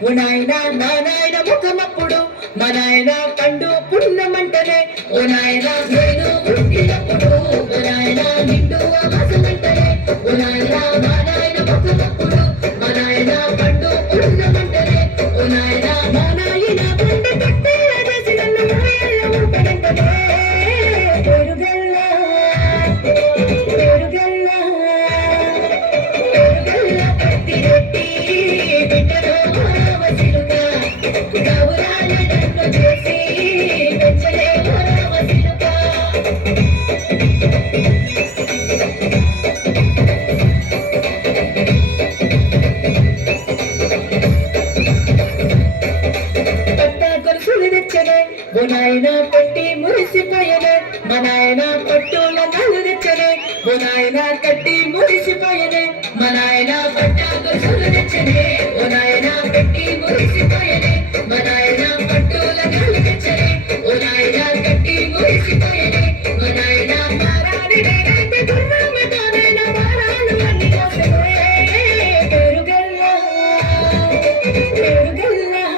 ఓ నాయనా నా నాయన ముఖమప్పుడు మా నాయన పండు పుణ్యమంటనే ఓ నాయనా నేను పుట్టినప్పుడు ఓ నాయన నిండు ఆకాశమంటనే ఓ నాయనా మా నాయన ముఖమప్పుడు మా నాయన పండు పుణ్యమంటనే ఓ నాయనా మా నాయన పండు కట్టేల చేసి నన్ను మాయల్లో ఉంటనంటనే పెరుగల్లా పెరుగల్లా పెరుగల్లా పట్టి రొట్టి బిడ్డలో నాయన కట్టి మురిసిపోయనే మా నాయన పట్టుల నలు తెచ్చనే ఓ నాయన కట్టి మురిసిపోయనే మా నాయన పట్ట గొలుసులు తెచ్చనే ఓ నాయన కట్టి మురిసిపోయనే మా నాయన